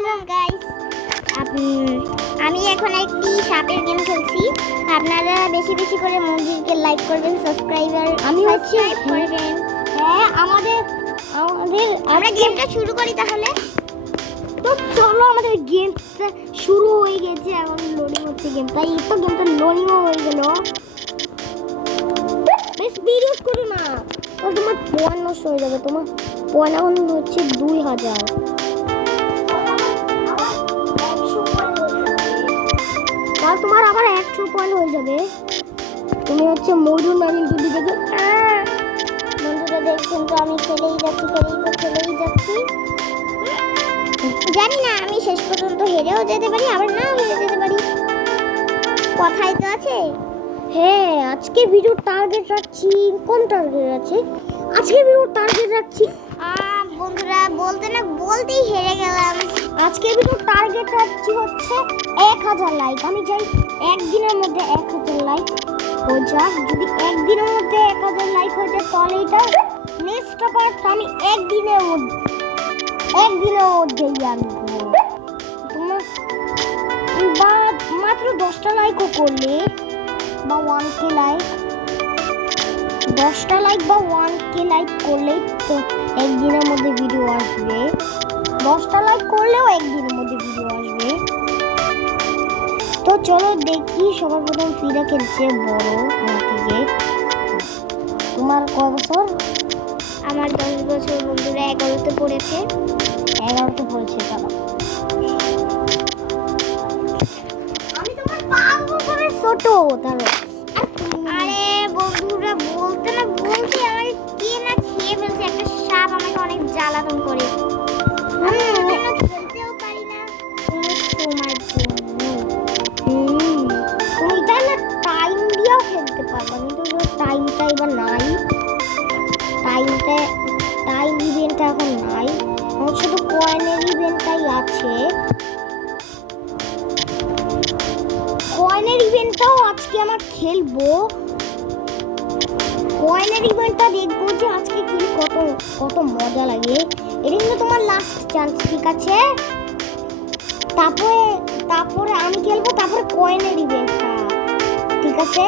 শুনুন গাইস, আমি এখন একটি সাপের গেম খেলছি। আপনারা বেশি বেশি করে মুরগিকে লাইক করবেন, সাবস্ক্রাইব করবেন। হ্যাঁ, আমাদের আমরা গেমটা শুরু করি তাহলে। তো চলো, আমাদের গেমটা শুরু হয়ে গেছে। এখন লোডিং হচ্ছে গেমটা। এই তো গেমটা লোডিংও হয়ে গেল। বেশ ভিডিওস করো না, তো তোমার পয়েন্ট নষ্ট হয়ে যাবে। তোমার পয়েন্ট এখন হচ্ছে 2000। তাহলে তোমার আবার 100 পয়েন্ট হয়ে যাবে। তুমি হচ্ছে ময়ূর নামিন যদি দেখো। বন্ধুরা দেখছেন তো, আমি খেলেই যাচ্ছি। জানি না আমি শেষ পর্যন্ত হেরেও যেতে পারি, আবার নাও হেরে যেতে পারি। কথাই তো আছে। হ্যাঁ, আজকে ভিডিও টার্গেট রাখছি। কোন টার্গেট আছে? আজকে ভিডিও টার্গেট রাখছি। বন্ধুরা বলতেই হেরে গেলাম। আজকে ভিডিও টার্গেট রাখছি হচ্ছে 1000 লাইক। আমি চাই একদিনের মধ্যে 1000 লাইক হয়ে যাক। যদি একদিনের মধ্যে 1000 লাইক হয়ে যায়, তাহলে এটা নেক্সট পার্ট আমি একদিনের মধ্যেই আনবো। তোমার বা মাত্র 10টা লাইকও করলে, বা 1k লাইক, 10টা লাইক বা 1k লাইক করলেই তো একদিনের মধ্যে ভিডিও আসবে। 10টা লাইক করলেও একদিনের মধ্যে ভিডিও আসবে। তো চলো দেখি। সবার প্রথম ফিরা খেলছে বড় আমার থেকে। তোমার কয় বছর? আমার 10 বছর। বন্ধুরা 11তে পড়েছে। 11তে পড়েছে। চলো, আমি তোমার 5 বছরের ছোট। ধরো। আরে বন্ধুরা বলতে আমার কে না খেয়ে ফেলছে। একটা সাপ আমাকে অনেক জ্বালাতন করে। আমি খেলতেও পারি না কোনো সময়ের জন্য। তুমি চাইলে টাইম দিয়েও খেলতে পারবে, কিন্তু টাইমটা এবার নাই। টাইম ইভেন্টটা এখন নাই। আমার শুধু কয়েনের ইভেন্টটাই আছে। কয়েনের ইভেন্টটাও আজকে আমার খেলবো। কয়েনের ইভেন্টটা দেখবো যে আজকে কি কত মজা লাগে। এটা কিন্তু তোমার লাস্ট চান্স, ঠিক আছে? তারপরে আমি খেলবো, তারপরে কয়েনের ইভেন্টটা, ঠিক আছে?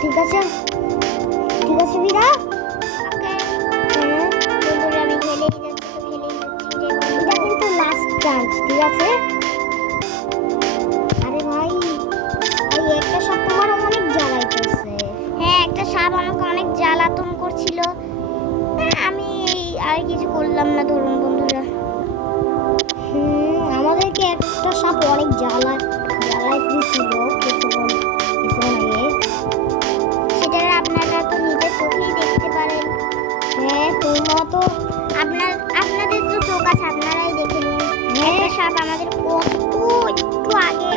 ঠিক আছে বিরা। ওকে বন্ধুরা, আমি খেলেই যাচ্ছি এটা কিন্তু লাস্ট চান্স, ঠিক আছে? আরে ভাই একটা সাপ তোমার অনেক জ্বালাইতেছে। হ্যাঁ, একটা সাপ আমাকে অনেক জ্বালাতন করছিল। আমি আর কিছু করলাম না। ধরুন বন্ধুরা, আমাদেরকে একটা সাপ অনেক জ্বালাইতেছিল কিছুক্ষণ আগে। সেটা আপনারা তো নিজের চোখেই দেখতে পারেন। হ্যাঁ, তোমরা তো আপনাদের তো চোখ আছে, আপনারাই দেখে নিন। একটা সাপ আমাদের একটু আগে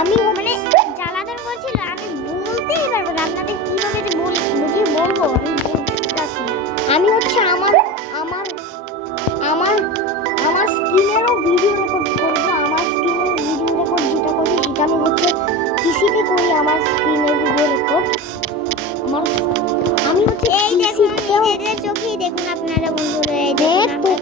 আমি মানে জ্বালাতন করছিল। আমি বলতেই পারবো না আপনাদের কিভাবে যে বুঝিয়ে বলবো, আমি বুঝতেছি না। আমি হচ্ছে আমার স্ক্রিনেরও ভিডিও রেকর্ড করবো। আমার স্ক্রিনের ভিডিও রেকর্ড যেটা করি, সেটা আমি হচ্ছে পিসিতে করি। আমার স্ক্রিনের ভিডিও রেকর্ড আমি হচ্ছে এই দেখুন, নিজেদের চোখেই দেখুন আপনারা বন্ধুরা। এই দেখুন,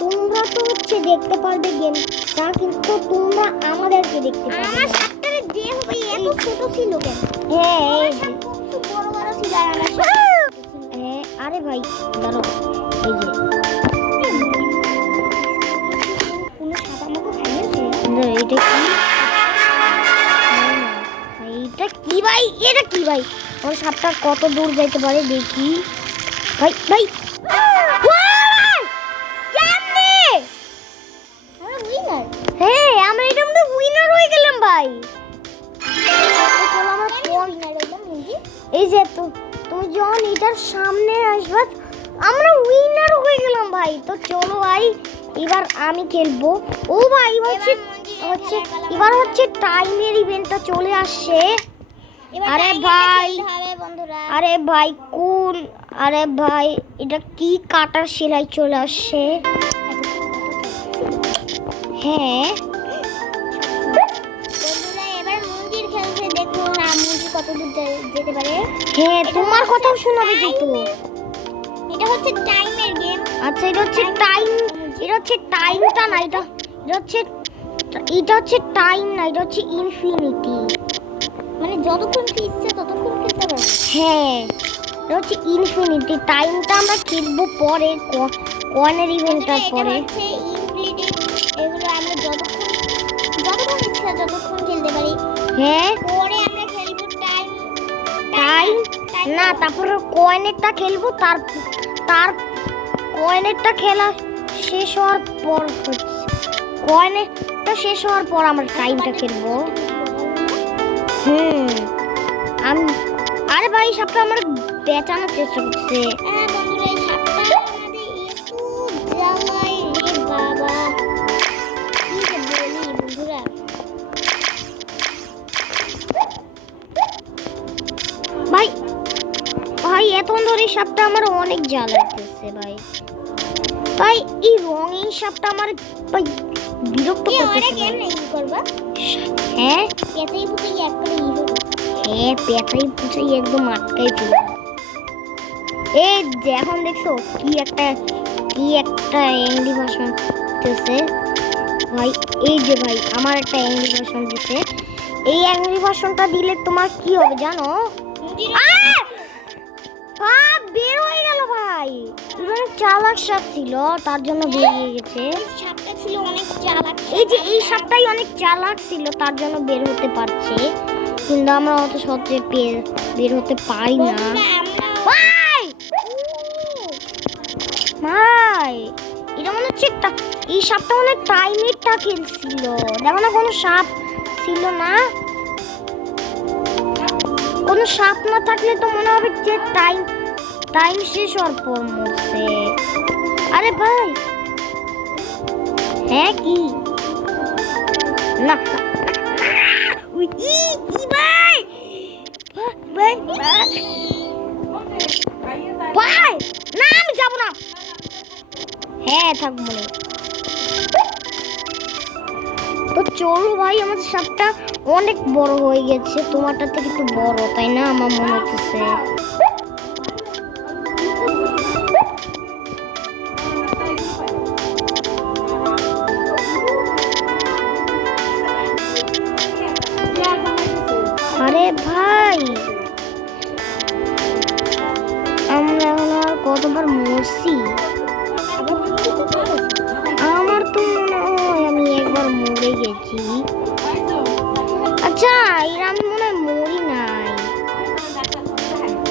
তোমরা তো হচ্ছে দেখতে পারবে গেমটা, কিন্তু তোমরা আমাদেরকে দেখতে পারবে। আমার সাপটারে যে হবে এত ছোট ছিল কেন? হ্যাঁ, আমার সাপ কত বড় ছিল। আর আমার সাপ হ্যাঁ, আরে ভাই দাঁড়াও। এই যে কোনো সাপ আমাকে খাইয়েছে। এটা কি ভাই? আমার সাপটা কত দূর যাইতে পারে দেখি। ভাই কেমনে? আমরা উইনার। হ্যাঁ, আমরা এটা মধ্যে উইনার হয়ে গেলাম ভাই। এই যে তুমি যখন এটার সামনে আসবে, আমরা উইনার হয়ে গেলাম ভাই। তো চলো ভাই, এবার আমি খেলবো। ও ভাই এবার হচ্ছে টাইমের ইভেন্টটা চলে আসছে। আরে ভাই এটা কি কাটার সেলাই চলে আসছে। হ্যাঁ বন্ধুরা, এবার মন্দির খেলছে দেখুন। মুরগি কত দূর যেতে পারে। হ্যাঁ তোমার কথাও শোনাবে কিন্তু। এটা হচ্ছে টাইমের গেম। আচ্ছা এটা হচ্ছে টাইম, এটা হচ্ছে টাইমটা না, এটা হচ্ছে টাইম না, এটা হচ্ছে ইনফিনিটি। মানে যতক্ষণ ইচ্ছে ততক্ষণ খেলতে পারবে। হ্যাঁ এটা হচ্ছে ইনফিনিটি। টাইমটা আমরা খেলবো পরে, কয়েনের ইভেন্টটার পরে। এটা হচ্ছে ইনফিনিটি। এগুলো আমরা যতক্ষণ ইচ্ছা যতক্ষণ খেলতে পারি। হ্যাঁ পরে আমরা খেলবো টাইম না, তারপরে কয়েনেরটা খেলবো। তার কয়েনেরটা খেলা শেষ হওয়ার পর কয়েনেরটা শেষ হওয়ার পর আমরা টাইমটা খেলবো। আমি আরে ভাই সাপটা আমার বেচানোর চেষ্টা করছে। হ্যাঁ বন্ধুরা এই সাপটা আমাদের একটু জ্বালায় রে বাবা, কি যে বলি বন্ধুরা। ভাই এতক্ষণ ধরে সাপটা আমার অনেক জ্বালাইতেছে ভাই। ভাই এই রঙিন সাপটা আমার ভাই বিরক্ত করতেছে। কেন এই করবা? হ্যাঁ পেঁচাই পুচাই একটা হিরো। হ্যাঁ পেঁচাই পুচাই একদম আটকাই ফেলবে। এই যে এখন দেখছো কি একটা অ্যাংরি ভাষণ দিতেছে ভাই। এই যে ভাই আমার একটা অ্যাংরি ভাষণ দিছে। এই অ্যাংরি ভাষণটা দিলে তোমার কি হবে জানো? বের হয়ে গেল ভাই। এখানে চালাক সাপ ছিল তার জন্য বেরিয়ে গেছে। সাপটা ছিল অনেক চালাক। এই যে এই সাপটাই অনেক চালাক ছিল তার জন্য বের হতে পারছে, কিন্তু আমরা অত সহজে বের হতে পারি না। ভাই এটা মনে হচ্ছে এই সাপটা মনে হয় টাইমেরটা খেলছিল। দেখো না কোনো সাপ ছিল না। কোনো সাপ না থাকলে তো মনে হবে যে টাইম শেষ হওয়ার পর মরছে। আরে ভাই হ্যাঁ কি না ভাই না আমি যাবো না। হ্যাঁ থাকবো না তো চলো ভাই। আমাদের সাপটা অনেক বড় হয়ে গেছে, তোমারটা থেকে একটু বড় তাই না আমার মনে হচ্ছে। আরে ভাই আমরা এখন আর কতবার মরছি? আমার তো মনে হয় আমি একবার মরে গেছি। আচ্ছা এরা আমি মনে হয় মরি নাই।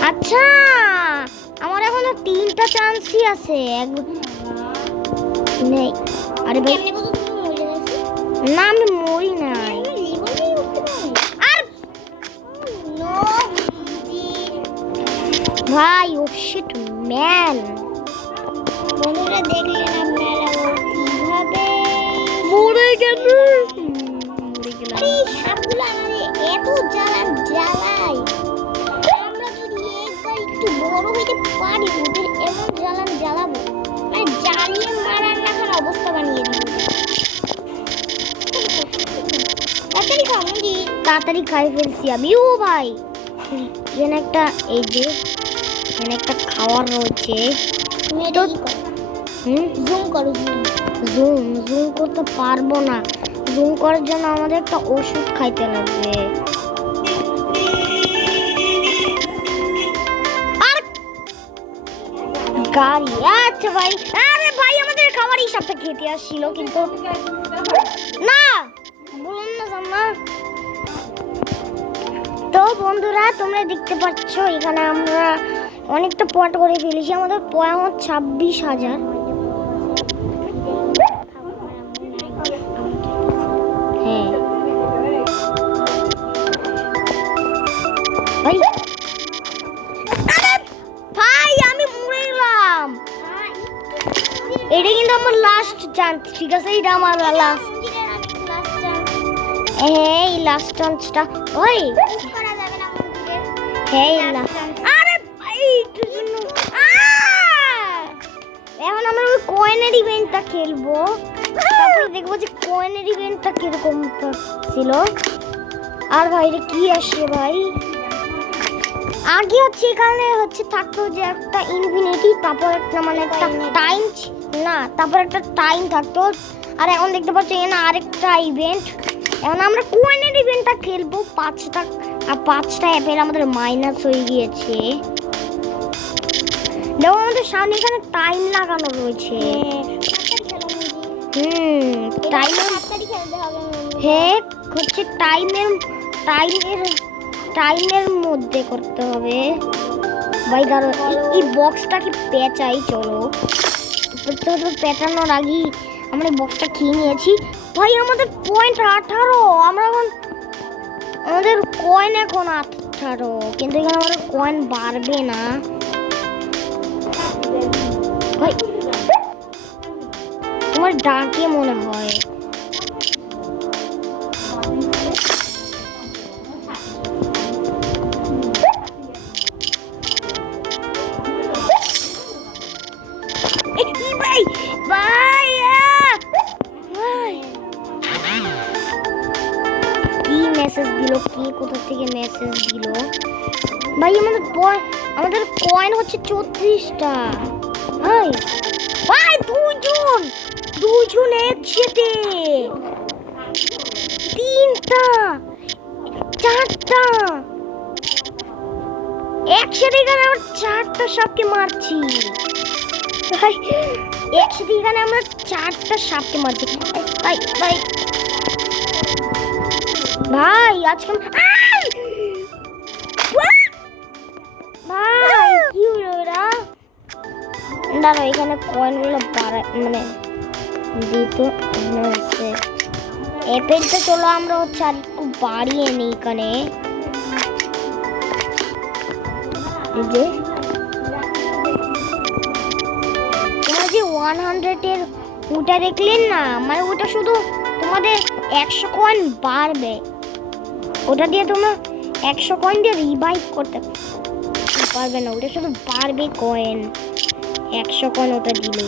আচ্ছা আমার এখনো 3টা চান্সই আছে। নেই আরে ভাই না আমি মরি নাই। ভাই ও শিট ম্যান। বন্ধুরা দেখলেন আপনারা ও কিভাবে মরে গেল। এই সাপগুলো আমাদের এত জ্বালায়। আমরা যদি একবার একটু বড় হইতে পারি ওদের এমন জ্বালাবো মানে জ্বালিয়ে মারার রাখার অবস্থা বানিয়ে দিব। তাড়াতাড়ি খাও মুন্ডি। তাড়াতাড়ি খাই ফেলছি আমি। ও ভাই এখানে একটা এই যে এখানে একটা খাওয়ার রয়েছে। তুমি এটা কি করো? জুম করো জুম করতে পারবো না। জুম করার জন্য আমাদের একটা ওষুধ খাইতে লাগবে। আর গাড়ি আচ্ছা ভাই। আরে ভাই আমাদের খাবার হিসাবটা খেতে আসছিল কিন্তু না বলুন না জানা। তো বন্ধুরা তোমরা দেখতে পাচ্ছ এখানে আমরা অনেকটা পয়েন্ট করে ফেলেছি। আমাদের পয়েন্ট 26,000। হ্যাঁ ভাই ভাই আমি মরে গেলাম। এটা কিন্তু আমার লাস্ট চান্স, ঠিক আছে? এটা আমার লাস্ট। হ্যাঁ এই লাস্ট চান্সটা ওই করা যাবে না মন্দিরে। হ্যাঁ আরে ভাই এখন আমরা ওই কয়েনের ইভেন্টটা খেলবো, তারপরে দেখবো যে কয়েনের ইভেন্টটা কিরকম ছিল। আর বাইরে কি আসে ভাই? আগে হচ্ছে এখানে হচ্ছে থাকতো যে একটা ইনফিনিটি, তারপর একটা মানে একটা টাইম, না তারপর একটা টাইম থাকতো। আর এখন দেখতে পাচ্ছ এখানে আরেকটা ইভেন্ট। এখন আমরা কোয়েনের ইভেন্টটা খেলবো 5টা, আর 5টা অ্যাপেল আমাদের মাইনাস হয়ে গিয়েছে। দেখো আমাদের সামনে এখানে টাইম লাগানো রয়েছে। টাইম খেলতে হবে। হ্যাঁ হচ্ছে টাইমের মধ্যে করতে হবে ভাই। ধরো এই বক্সটা কি পেঁচাই, চলো পেঁচানোর আগেই আমরা এই বক্সটা খেয়ে নিয়েছি ভাই। আমাদের পয়েন্ট 18, আমরা এখন আমাদের কয়েন এখন 18, কিন্তু এখানে আমাদের কয়েন বাড়বে না ভাই। তোমার ডাকে মনে হয় কি মেসেজ দিল, কি কোথা থেকে মেসেজ দিল ভাই? আমাদের কয়েন হচ্ছে 34টা ভাই। ভাই দুজন একসাথে, 3টা 4টা একসাথে, এখানে আমরা 4টা সাপকে মারছি ভাই। একসাথে এখানে আমরা 4টা সাপকে মারছি ভাই। ভাই ভাই আজকে ভাই কি হলো এরা? দাঁড়াও এখানে কয়েনগুলো মানে দিত হচ্ছে অ্যাপেলটা। চলো আমরা হচ্ছে আর একটু বাড়িয়ে নিই এখানে। এই যে তোমার যে 100-এর ওটা দেখলেন না, মানে ওটা শুধু তোমাদের 100 কয়েন বাড়বে। ওটা দিয়ে তোমরা 100 কয়েন দিয়ে রিভাইভ করতে পারবে না, ওটা শুধু বাড়বে কয়েন 100 কয়েন ওটা দিলে।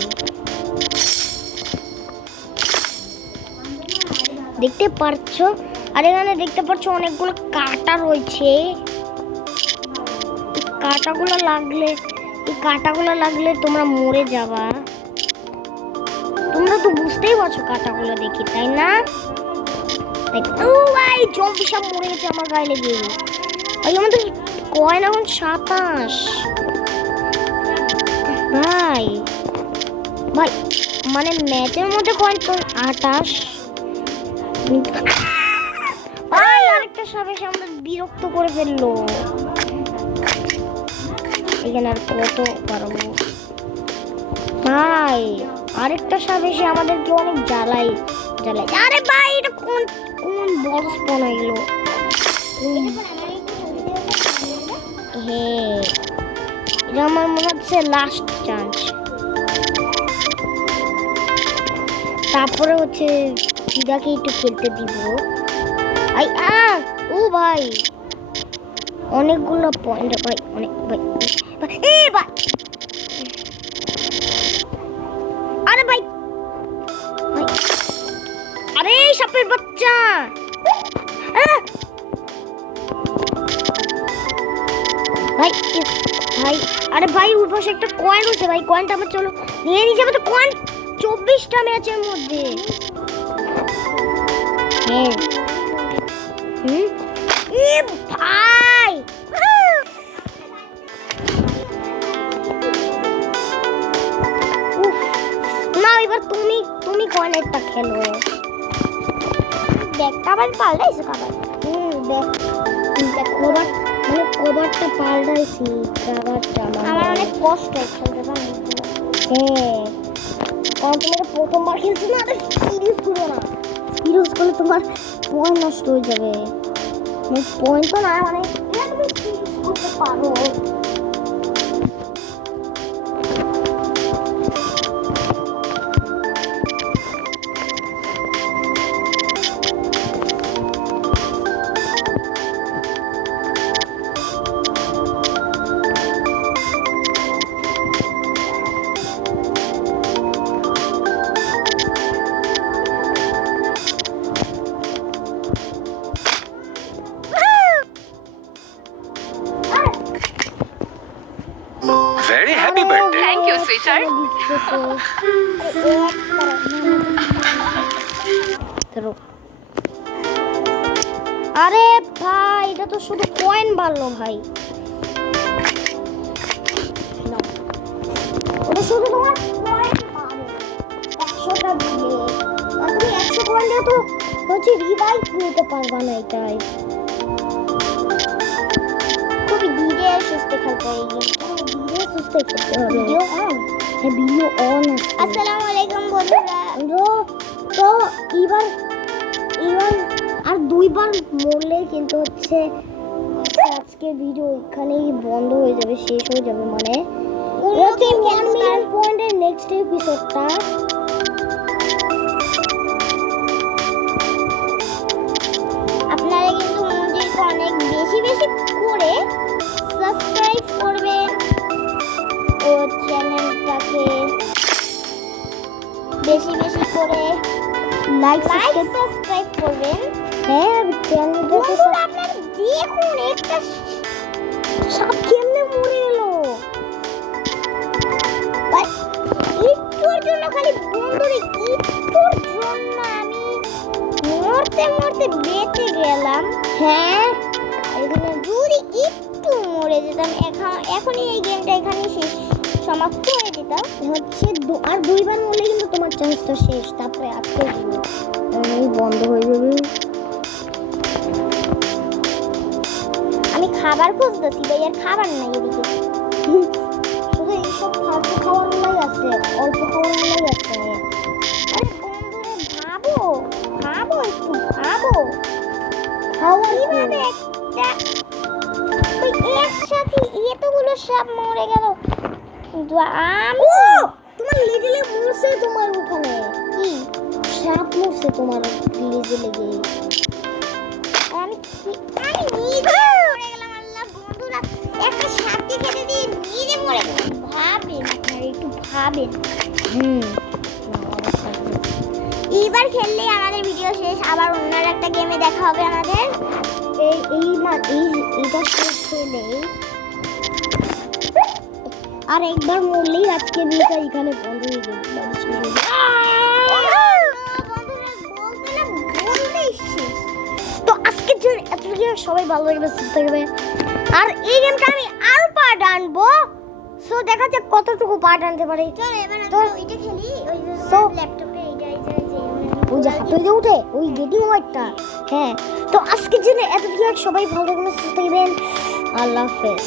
দেখতে পাচ্ছ? আর এখানে দেখতে পাচ্ছ অনেকগুলো কাঁটা রয়েছে। এই কাঁটাগুলো লাগলে তোমরা মরে যাবা। তোমরা তো বুঝতেই পারছো কাঁটাগুলো দেখি, তাই না? ও ভাই জম্বি সব মরে গেছে আমার গায়ে লেগে ভাই। আমাদের কয়েন এখন 27 ভাই। ভাই মানে ম্যাচের মধ্যে কয়েন তো 28 ভাই। আরেকটা সাপ এসে আমাদের বিরক্ত করে ফেললো। এখানে আর কত পারবো ভাই? আরেকটা সাপ এসে আমাদেরকে অনেক জ্বালাই। আরে ভাই এটা কোন বড় স্পন হয়ে গেল? হ্যাঁ এটা আমার মনে হচ্ছে লাস্ট চান্স। তারপরে হচ্ছে দিদাকে একটু খেলতে দিব। ও ভাই অনেকগুলো পয়েন্ট ভাই, অনেক ভাই। ভাই আরে ভাই আরে সাপের বাচ্চা। ভাই ভাই আরে ভাই ওর পাশে একটা কয়েন আছে ভাই। কয়েনটা আমার চলো নিয়ে নিয়ে যাবো তো। কয়েন 24টা ম্যাচের মধ্যে। হ্যাঁ ভাই না, এবার তুমি কয়েনেরটা খেলো। ব্যাগটা আবার পাল্টাইছে কাবার। কভার মানে কভারটা পাল্টাইছি, কাভারটা আমার অনেক কষ্ট খেলতে পারি। হ্যাঁ কারণ তুমি এটা প্রথমবার খেলছো না, সিরিয়াস করো না। সিরিয়াস করলে তোমার পয়েন্ট নষ্ট হয়ে যাবে। পয়েন্ট তো না, মানে তুমি সিরিয়াস করতে পারো। Very happy birthday. Thank you, sweetheart. আরে ভাই এটা তো শুধু কয়েন বাড়লো ভাই। নাও। ওটা শুধু তোমার কয়েন বাড়ে 100টা দিলে আর তুমি 100 কয়েন দিয়ে তো হচ্ছে রিভাইভ নিতে পারবা না। এটাই খুবই ধীরে সুস্থে খেলতে হয় এই গেমটা। ধীরে সুস্থে করতে হবে। Video on? হ্যাঁ ভিডিও অন আছে। আসসালামু আলাইকুম বন্ধুরা। তো এবার আর দুইবার মরলে কিন্তু হচ্ছে আজকে ভিডিও এখানেই বন্ধ হয়ে যাবে, শেষ হয়ে যাবে। মানে হচ্ছে 1 মিলিয়ন পয়েন্টের নেক্সট এপিসোডটা আপনারা কিন্তু মঞ্জিলকে অনেক বেশি বেশি করে সাবস্ক্রাইব করবেন ও চ্যানেলটাকে বেশি বেশি করে লাইক সাবস্ক্রাইব করবেন। হ্যাঁ চ্যানেলটাকে বন্ধুরা আপনারা দেখুন একটা সব কেমনে মরে এলো। একটুর জন্য খালি বন্ধুরা একটুর জন্য আমি মরতে মরতে বেঁচে গেলাম। হ্যাঁ এখানে যদি একটু মরে যেতাম এখনই এই গেমটা এখানেই শেষ সমাপ্ত হয়ে যেত। হচ্ছে আর দুইবার মরলে কিন্তু তোমার চান্সটা শেষ। তারপরে আজকে বন্ধ হয়ে যাবে। আমি খাবার খুঁজতেছি ভাই, আর খাবার নাই এদিকে। শুধু এইসব ফালতু খাবারগুলোই আছে, অল্প খাবারগুলোই আছে। আরে বন্ধুরা ভাবো একটু ভাবো খাওয়ার কিভাবে একটা ওই একসাথে এতগুলো সাপ মরে গেল কিন্তু আমি তোমার লেজে মরছে, তোমার ওখানে কি সাপ মরছে তোমার লেজে লেগে। আমি নিজে মরে গেলাম। আল্লাহ বন্ধুরা একটা সাপকে খেতে দিয়ে নিজে মরে গেলাম। ভাবেন আপনারা একটু ভাবেন। এইবার খেললেই আমাদের ভিডিও শেষ। আবার অন্য একটা গেমে দেখা হবে আমাদের। এইটা শেষ হলে আর একবার মরলেই আজকে ভিডিওটা এখানে বন্ধ হয়ে যাবে। তো আজকের জন্য এতটুকু, সবাই ভালো থাকবে, সুস্থ থাকবে। আর এই গেমটা আমি আরো পার্ট আনবো। সো দেখা যাক কতটুকু পার্ট আনতে পারি। চল এবার তো আমরা ওইটা খেলি। ওই So, ল্যাপটপে এইটা যে ওই যে হাতে যে উঠে ওই গেটিং ওয়াইটটা। হ্যাঁ তো আজকের জন্য এতটুকু, সবাই ভালো থাকবেন, সুস্থ থাকবেন। আল্লাহ হাফেজ।